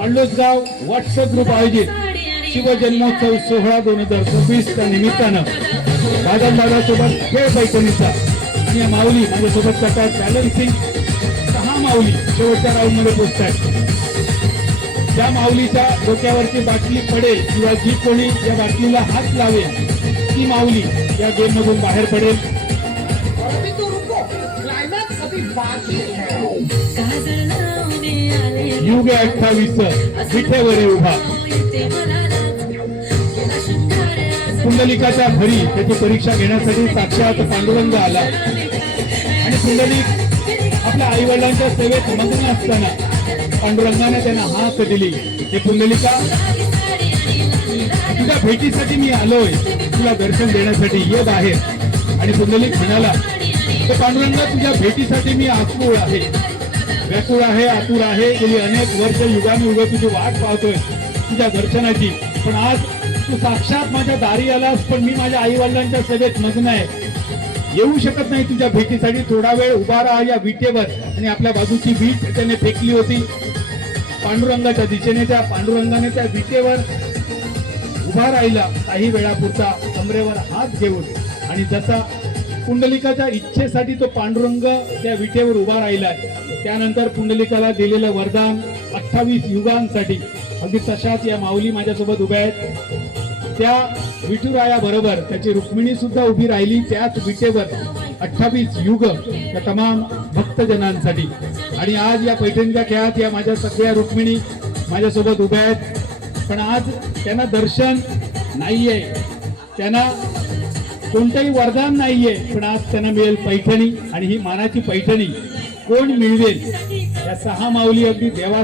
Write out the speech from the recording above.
पांडुसगाव WhatsApp group आयोजित शिवजन्मोत्सव सोहळा 2026 च्या निमित्तानं दादासोबत खेळ पैठणीचा आणि या माऊली माझ्यासोबत करतात बॅलन्सिंग 6 माऊली शेवटच्या राऊंड मध्ये पोहोचत आहेत. ज्या माऊलीच्या डोक्यावरची बाटली पडेल किंवा जी कोणी या बाटलीला हात लावेल ती माऊली या गेम मधून बाहेर पडेल. युग 28 विठेवर उभा पुंडलिकाच्या घरी त्याची परीक्षा घेण्यासाठी साक्षात पांडुरंग आला आणि पुंडलिक आपल्या आई वडिलांच्या सेवेत मग्न असताना पांडुरंगाने त्यांना हाक दिली की पुंडलिका तुझ्या भेटीसाठी मी आलोय, तुला दर्शन देण्यासाठी ये बाहेर. आणि पुंडलिक म्हणाला तर पांडुरंगा तुझ्या भेटीसाठी मी आकुळ आहे, व्याकुळ आहे, आतुर आहे. गेली अनेक वर्ष युगानुयुग तुझी वाट पाहतोय तुझ्या दर्शनाची. पण आज तू साक्षात माझ्या दारी आलास, पण मी माझ्या आई वडिलांच्या सेवेत मग्न आहे, येऊ शकत नाही तुझ्या भेटीसाठी. थोडा वेळ उभा राहा या विटेवर. आणि आपल्या बाजूची वीट त्याने फेकली होती पांडुरंगाच्या दिशेने. त्या पांडुरंगाने त्या विटेवर उभा राहिला काही वेळापुरता कमरेवर हात घेऊन. आणि जसा पुंडलिकाच्या इच्छेसाठी तो पांडुरंग त्या विटेवर उभा राहिला, त्यानंतर पुंडलिकाला दिलेलं वरदान 28 युगांसाठी अगदी तशाच या माऊली माझ्यासोबत उभ्या आहेत. त्या विठुराया बरोबर त्याची रुक्मिणी सुद्धा उभी राहिली त्याच विटेवर 28 युग त्या तमाम भक्तजनांसाठी. आणि आज या पैठणच्या खेळात या माझ्या सगळ्या रुक्मिणी माझ्यासोबत उभ्या आहेत. पण आज त्यांना दर्शन नाहीये, त्यांना कोणतंही वरदान नाहीये, पण आज त्यांना मिळेल पैठणी. आणि ही मानाची पैठणी कोण मिळवेल? या 6 माऊली अगदी देवा